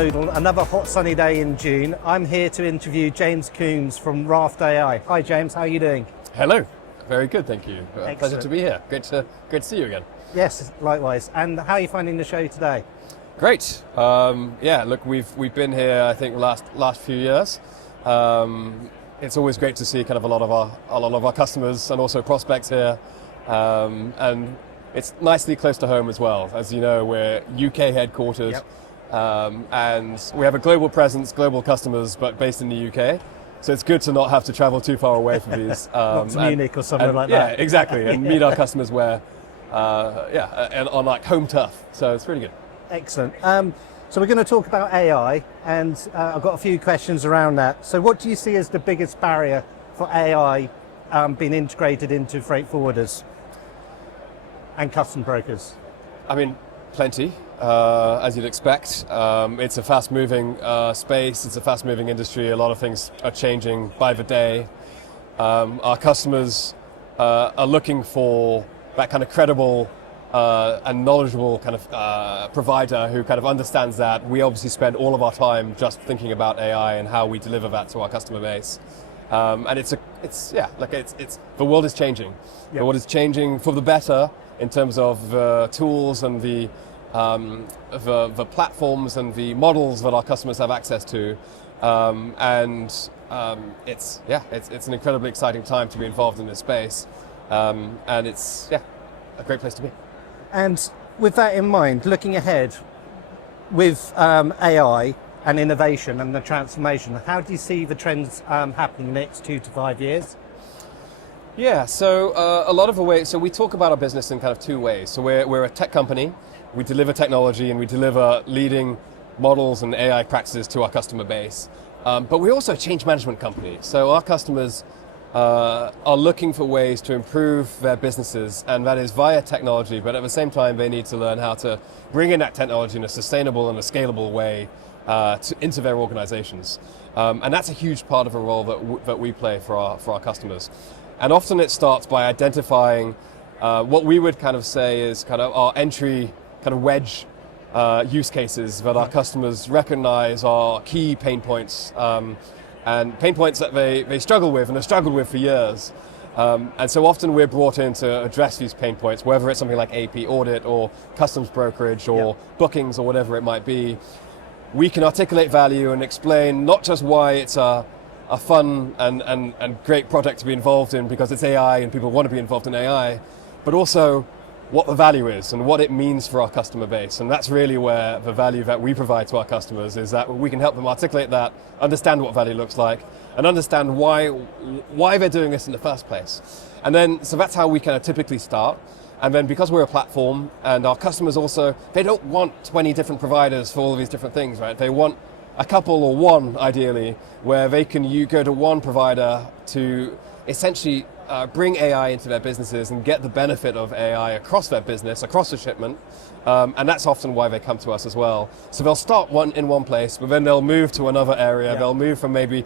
Multimodal, another hot sunny day in June. I'm here to interview James Coombes from RAFT AI. Hi James, how are you doing? Hello, very good, thank you. Excellent. Pleasure to be here. Great to see you again. Yes, likewise. And how are you finding the show today? Great. Yeah, look, we've been here I think last few years. It's always great to see kind of a lot of our customers and also prospects here, and it's nicely close to home as well. As you know, we're UK headquartered. Yep. And we have a global presence, global customers, but based in the UK. So it's good to not have to travel too far away from these. Not to Munich or something like that. Yeah, exactly, and meet our customers where, and on like home turf. So it's really good. Excellent. So we're going to talk about AI, and I've got a few questions around that. So what do you see as the biggest barrier for AI being integrated into freight forwarders and custom brokers? I mean, plenty. As you'd expect. It's a fast-moving space, it's a fast-moving industry, a lot of things are changing by the day. Our customers are looking for that kind of credible and knowledgeable kind of provider who kind of understands that. We obviously spend all of our time just thinking about AI and how we deliver that to our customer base. And the world is changing. Yep. The world is changing for the better in terms of the tools and the platforms and the models that our customers have access to, it's an incredibly exciting time to be involved in this space, and it's a great place to be. And with that in mind, looking ahead with AI and innovation and the transformation, how do you see the trends happening in the next 2 to 5 years? Yeah, so a lot of the ways. So we talk about our business in kind of two ways. So we're a tech company. We deliver technology and we deliver leading models and AI practices to our customer base. But we're also a change management company. So our customers are looking for ways to improve their businesses, and that is via technology, but at the same time they need to learn how to bring in that technology in a sustainable and a scalable way into their organizations. And that's a huge part of a role that we play for our customers. And often it starts by identifying what we would kind of say is kind of our entry kind of wedge use cases that our customers recognize are key pain points, and pain points that they struggle with and have struggled with for years. And so often we're brought in to address these pain points, whether it's something like AP audit or customs brokerage or bookings or whatever it might be. We can articulate value and explain not just why it's a fun and great project to be involved in because it's AI and people want to be involved in AI, but also what the value is and what it means for our customer base. And that's really where the value that we provide to our customers is that we can help them articulate that, understand what value looks like, and understand why they're doing this in the first place. And then, so that's how we kind of typically start. And then because we're a platform and our customers also, they don't want 20 different providers for all of these different things, right? They want a couple or one, ideally, where they can go to one provider to essentially bring AI into their businesses and get the benefit of AI across their business, across the shipment, and that's often why they come to us as well. So they'll start in one place, but then they'll move to another area. Yeah. They'll move from maybe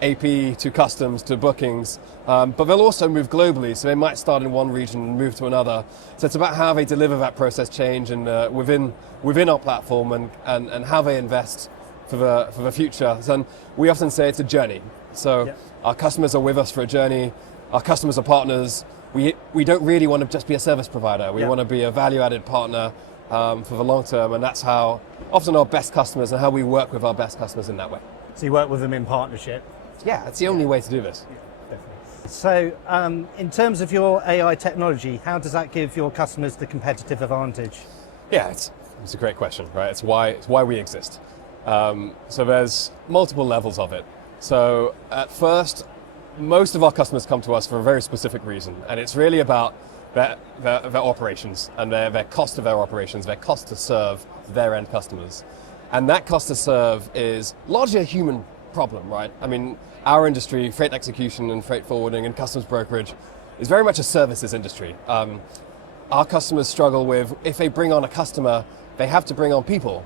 AP to customs to bookings, but they'll also move globally. So they might start in one region and move to another. So it's about how they deliver that process change and within our platform and how they invest for the future. And we often say it's a journey. So our customers are with us for a journey. Our customers are partners. We don't really want to just be a service provider. We want to be a value-added partner for the long term, and that's how often our best customers and how we work with our best customers in that way. So you work with them in partnership? Yeah, it's the only way to do this. Yeah, definitely. So in terms of your AI technology, how does that give your customers the competitive advantage? Yeah, it's a great question, right? It's why we exist. So there's multiple levels of it. So at first, most of our customers come to us for a very specific reason, and it's really about their operations and their cost of their operations, their cost to serve their end customers. And that cost to serve is largely a human problem, right? I mean, our industry, freight execution and freight forwarding and customs brokerage, is very much a services industry. Our customers struggle with, if they bring on a customer, they have to bring on people.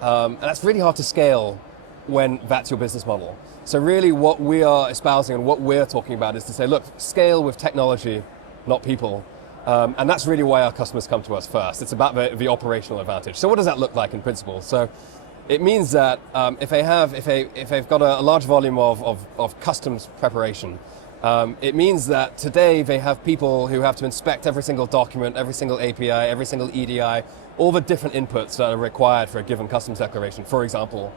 And that's really hard to scale when that's your business model. So really what we are espousing and what we're talking about is to say, look, scale with technology, not people. And that's really why our customers come to us first. It's about the operational advantage. So what does that look like in principle? So It means that if they've got a large volume of customs preparation, it means that today they have people who have to inspect every single document, every single API, every single EDI, all the different inputs that are required for a given customs declaration, for example.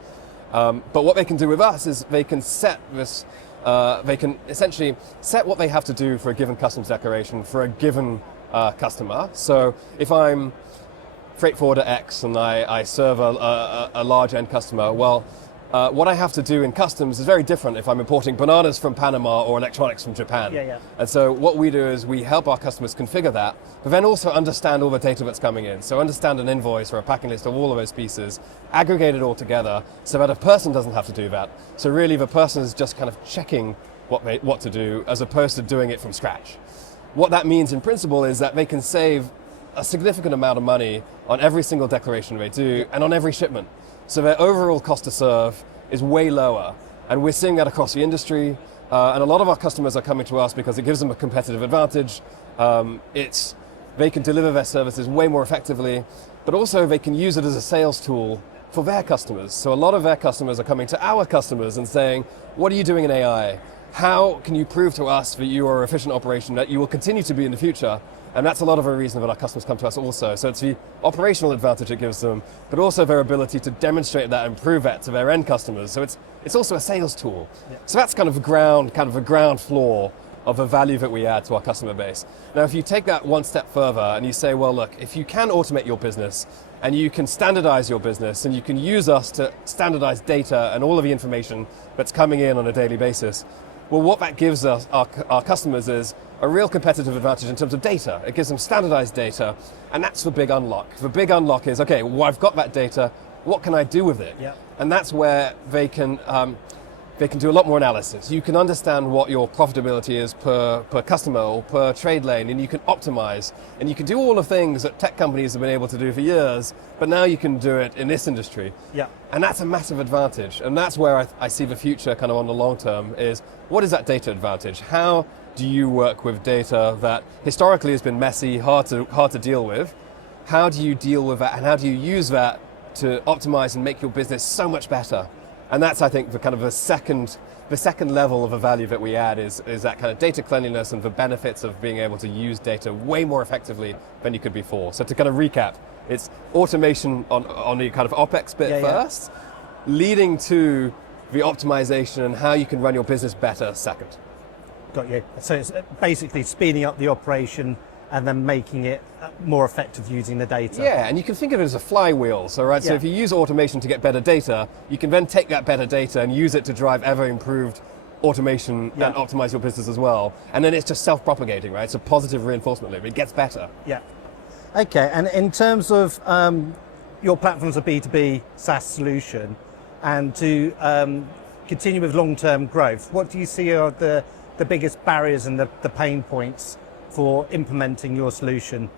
But what they can do with us is they can set this, they can essentially set what they have to do for a given customs declaration for a given customer. So if I'm freight forwarder X and I serve a large end customer, well, what I have to do in customs is very different if I'm importing bananas from Panama or electronics from Japan. And so what we do is we help our customers configure that, but then also understand all the data that's coming in. So understand an invoice or a packing list of all of those pieces, aggregate it all together so that a person doesn't have to do that. So really the person is just kind of checking what to do as opposed to doing it from scratch. What that means in principle is that they can save a significant amount of money on every single declaration they do and on every shipment. So their overall cost to serve is way lower. And we're seeing that across the industry. And a lot of our customers are coming to us because it gives them a competitive advantage. They can deliver their services way more effectively, but also they can use it as a sales tool for their customers. So a lot of their customers are coming to our customers and saying, what are you doing in AI? How can you prove to us that you are an efficient operation, that you will continue to be in the future? And that's a lot of the reason that our customers come to us also. So it's the operational advantage it gives them, but also their ability to demonstrate that and prove that to their end customers. So it's also a sales tool. So that's kind of a ground floor of the value that we add to our customer base. Now, if you take that one step further and you say, well, look, if you can automate your business and you can standardize your business and you can use us to standardize data and all of the information that's coming in on a daily basis, well, what that gives us, our customers, is a real competitive advantage in terms of data. It gives them standardized data, and that's the big unlock. The big unlock is, okay, well, I've got that data, what can I do with it? And that's where they can do a lot more analysis. You can understand what your profitability is per customer or per trade lane, and you can optimize, and you can do all the things that tech companies have been able to do for years, but now you can do it in this industry. And that's a massive advantage, and that's where I see the future kind of on the long term is, what is that data advantage? How do you work with data that historically has been messy, hard to deal with? How do you deal with that, and how do you use that to optimize and make your business so much better? And that's, I think, the kind of the second level of a value that we add is that kind of data cleanliness and the benefits of being able to use data way more effectively than you could before. So to kind of recap, it's automation on the kind of OpEx bit first, leading to the optimization and how you can run your business better second. Got you. So it's basically speeding up the operation and then making it more effective using the data. Yeah, and you can think of it as a flywheel. So if you use automation to get better data, you can then take that better data and use it to drive ever improved automation and optimize your business as well. And then it's just self-propagating, right? It's a positive reinforcement loop. It gets better. Okay, and in terms of your platform's a B2B SaaS solution, and to continue with long-term growth, what do you see are the biggest barriers and the pain points for implementing your solution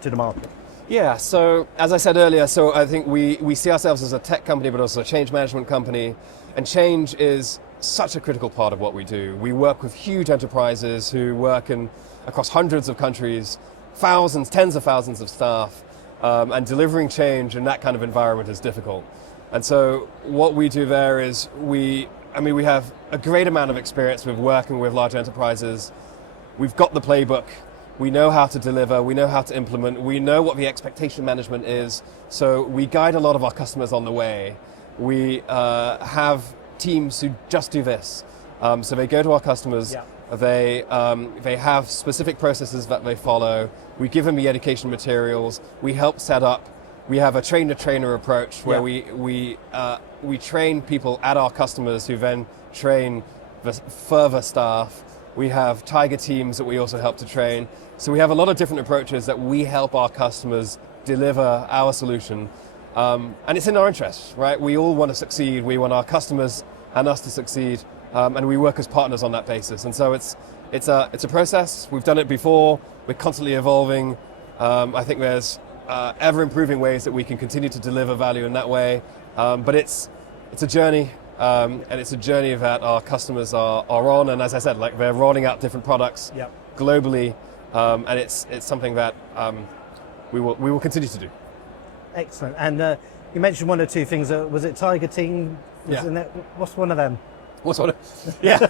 to the market? Yeah, so as I said earlier, so I think we see ourselves as a tech company, but also a change management company, and change is such a critical part of what we do. We work with huge enterprises who work across hundreds of countries, thousands, tens of thousands of staff, and delivering change in that kind of environment is difficult. And so what we do there is we have a great amount of experience with working with large enterprises. We've got the playbook, we know how to deliver, we know how to implement, we know what the expectation management is, so we guide a lot of our customers on the way. We have teams who just do this. So they go to our customers, they have specific processes that they follow, we give them the education materials, we help set up, we have a train-the-trainer approach where we train people at our customers who then train the further staff. We have tiger teams that we also help to train. So we have a lot of different approaches that we help our customers deliver our solution. And it's in our interest, right? We all want to succeed. We want our customers and us to succeed. And we work as partners on that basis. And so it's a process. We've done it before. We're constantly evolving. I think there's ever improving ways that we can continue to deliver value in that way. But it's a journey. And it's a journey that our customers are on, and as I said, like, they're rolling out different products globally, and it's something that we will continue to do. Excellent. And You mentioned one or two things. Was it Tiger Team? Yeah. What's one of them? What's one? Yeah,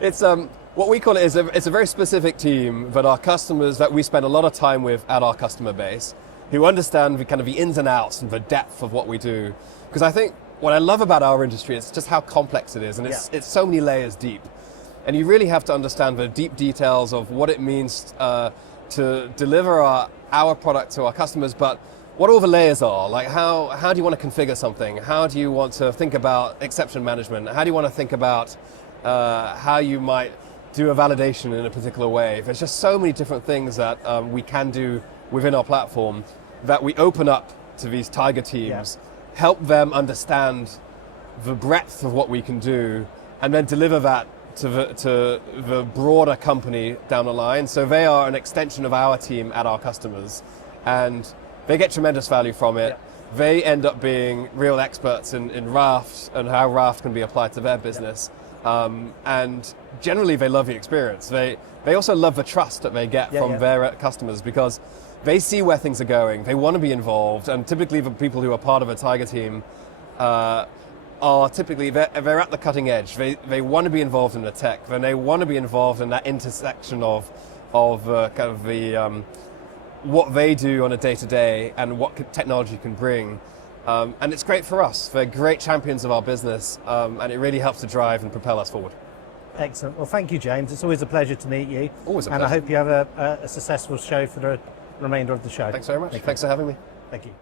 it's what we call it is it's a very specific team, but our customers that we spend a lot of time with at our customer base, who understand the kind of the ins and outs and the depth of what we do. Because I think what I love about our industry is just how complex it is, and it's so many layers deep, and you really have to understand the deep details of what it means to deliver our product to our customers, but what all the layers are, like how do you want to configure something? How do you want to think about exception management? How do you want to think about how you might do a validation in a particular way? There's just so many different things that we can do within our platform that we open up to these Tiger teams, help them understand the breadth of what we can do, and then deliver that to the broader company down the line. So they are an extension of our team at our customers, and they get tremendous value from it. Yeah. They end up being real experts in RAFT and how RAFT can be applied to their business. And generally they love the experience. They also love the trust that they get from their customers, because they see where things are going. They want to be involved, and typically the people who are part of a Tiger team are typically, they're at the cutting edge. They want to be involved in the tech, and they want to be involved in that intersection of kind of the what they do on a day-to-day and what technology can bring. And it's great for us. They're great champions of our business, and it really helps to drive and propel us forward. Excellent. Well, thank you, James. It's always a pleasure to meet you. Always a pleasure. And I hope you have a successful show for the remainder of the show. Thanks very much. Thanks for having me. Thank you.